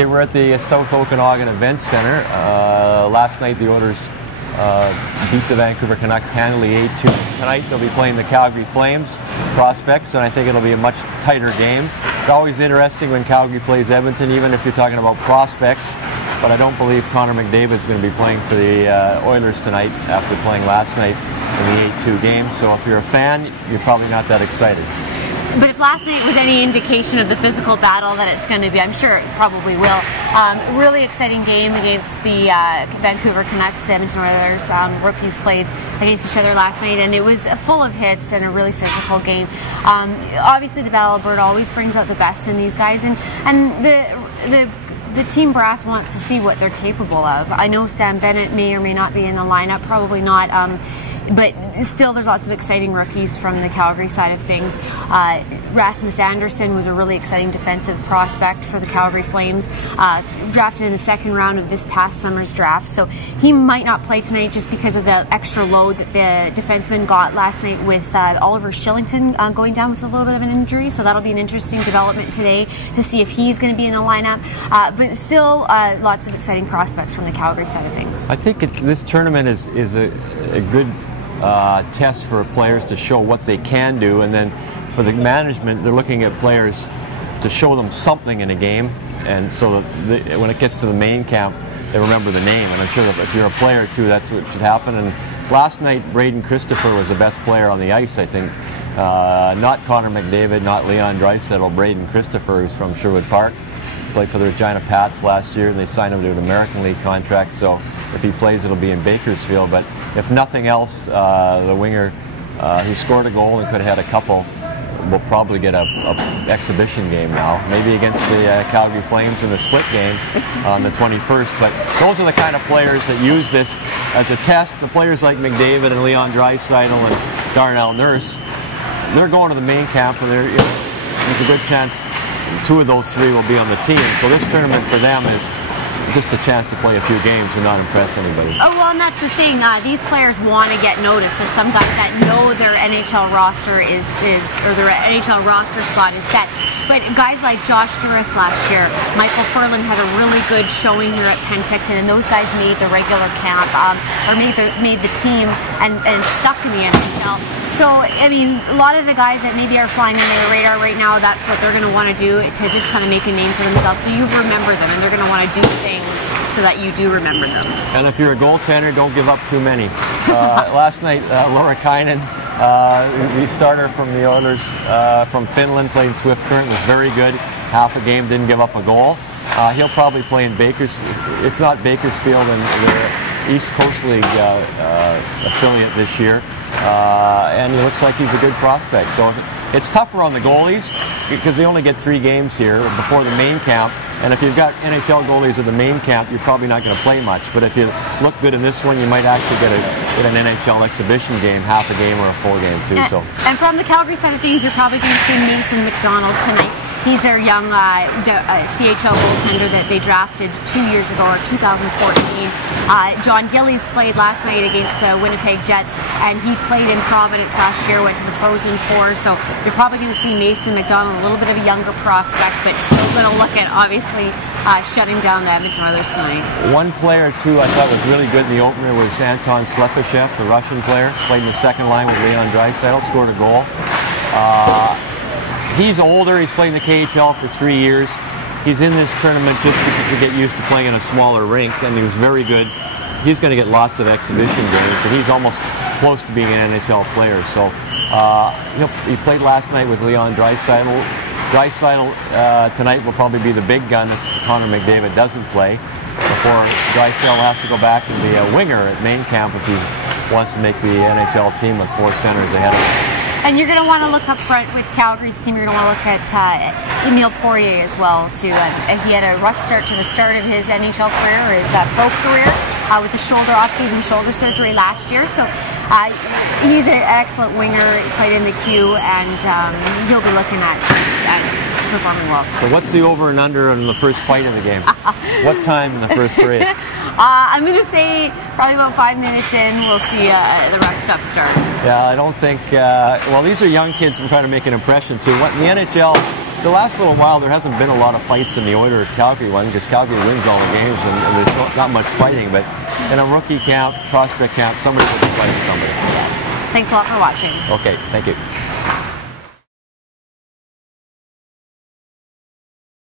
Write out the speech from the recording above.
Okay, we're at the South Okanagan Events Center. Last night the Oilers beat the Vancouver Canucks handily 8-2. Tonight they'll be playing the Calgary Flames prospects, and I think it'll be a much tighter game. It's always interesting when Calgary plays Edmonton, even if you're talking about prospects, but I don't believe Connor McDavid's going to be playing for the Oilers tonight after playing last night in the 8-2 game. So if you're a fan, you're probably not that excited. But if last night was any indication of the physical battle that it's going to be, I'm sure it probably will. Really exciting game against the Vancouver Canucks. The Edmonton Oilers rookies played against each other last night, and it was full of hits and a really physical game. Obviously, the Battle of Alberta always brings out the best in these guys, and the team brass wants to see what they're capable of. I know Sam Bennett may or may not be in the lineup, probably not. But still, there's lots of exciting rookies from the Calgary side of things. Rasmus Andersson was a really exciting defensive prospect for the Calgary Flames, drafted in the second round of this past summer's draft. So he might not play tonight just because of the extra load that the defenseman got last night with Oliver Shillington going down with a little bit of an injury. So that'll be an interesting development today to see if he's going to be in the lineup. But still, lots of exciting prospects from the Calgary side of things. I think this tournament is a good test for players to show what they can do, and then for the management, they're looking at players to show them something in a game, and so that when it gets to the main camp, they remember the name. And I'm sure that if you're a player too, that's what should happen. And last night, Braden Christopher was the best player on the ice, I think. Not Connor McDavid, not Leon Draisaitl. Braden Christopher, who's from Sherwood Park, played for the Regina Pats last year, and they signed him to an American League contract. So if he plays, it'll be in Bakersfield. But if nothing else, the winger who scored a goal and could have had a couple will probably get a exhibition game now, maybe against the Calgary Flames in the split game on the 21st. But those are the kind of players that use this as a test. The players like McDavid and Leon Draisaitl and Darnell Nurse, they're going to the main camp, and there's a good chance two of those three will be on the team. So this tournament for them is just a chance to play a few games and not impress anybody. Oh, well, and that's the thing. These players want to get noticed. There's some guys that know their NHL roster or their NHL roster spot is set. But guys like Josh Duras last year, Michael Furlan had a really good showing here at Penticton, and those guys made the regular camp, or made the team and stuck in the NHL. So, I mean, a lot of the guys that maybe are flying under the radar right now, that's what they're going to want to do to just kind of make a name for themselves. So you remember them, and they're going to want to do things so that you do remember them. And if you're a goaltender, don't give up too many. Last night, Laura Kainen, the starter from the Oilers from Finland, played in Swift Current, was very good. Half a game, didn't give up a goal. He'll probably play in if not Bakersfield, in the East Coast League affiliate this year. And he looks like he's a good prospect. So it's tougher on the goalies because they only get 3 games here before the main camp. And if you've got NHL goalies at the main camp, you're probably not going to play much. But if you look good in this one, you might actually get an NHL exhibition game, half a game or a full game too. And from the Calgary side of things, you're probably going to see Mason McDonald tonight. He's their young CHL goaltender that they drafted 2 years ago, or 2014. John Gillies played last night against the Winnipeg Jets, and he played in Providence last year, went to the Frozen Four. So you're probably going to see Mason McDonald, a little bit of a younger prospect, but still going to look at, obviously, shutting down the Edmonton Oilers tonight. One player, too, I thought was really good in the opener was Anton Slepyshev, the Russian player. Played in the second line with Leon Draisaitl, scored a goal. He's older. He's played in the KHL for 3 years. He's in this tournament just to get used to playing in a smaller rink, and he was very good. He's going to get lots of exhibition games, and he's almost close to being an NHL player. So he played last night with Leon Draisaitl. Draisaitl tonight will probably be the big gun if Connor McDavid doesn't play, before Draisaitl has to go back and be a winger at main camp if he wants to make the NHL team with 4 centers ahead of him. And you're going to want to look up front with Calgary's team. You're going to want to look at Emile Poirier as well, too. He had a rough start to the start of his NHL career, or his pro career, with the off-season shoulder surgery last year. So he's an excellent winger. He played in the queue, and he'll be looking at performing well. So what's the over and under in the first fight of the game? What time in the first period? I'm going to say probably about 5 minutes in, we'll see the rough stuff start. Yeah, I don't think... well, these are young kids who are trying to make an impression, too. In the NHL, the last little while, there hasn't been a lot of fights in the Oilers-Calgary one because Calgary wins all the games and there's not much fighting. But in a rookie camp, prospect camp, somebody will be fighting somebody. Yes. Thanks a lot for watching. Okay, thank you.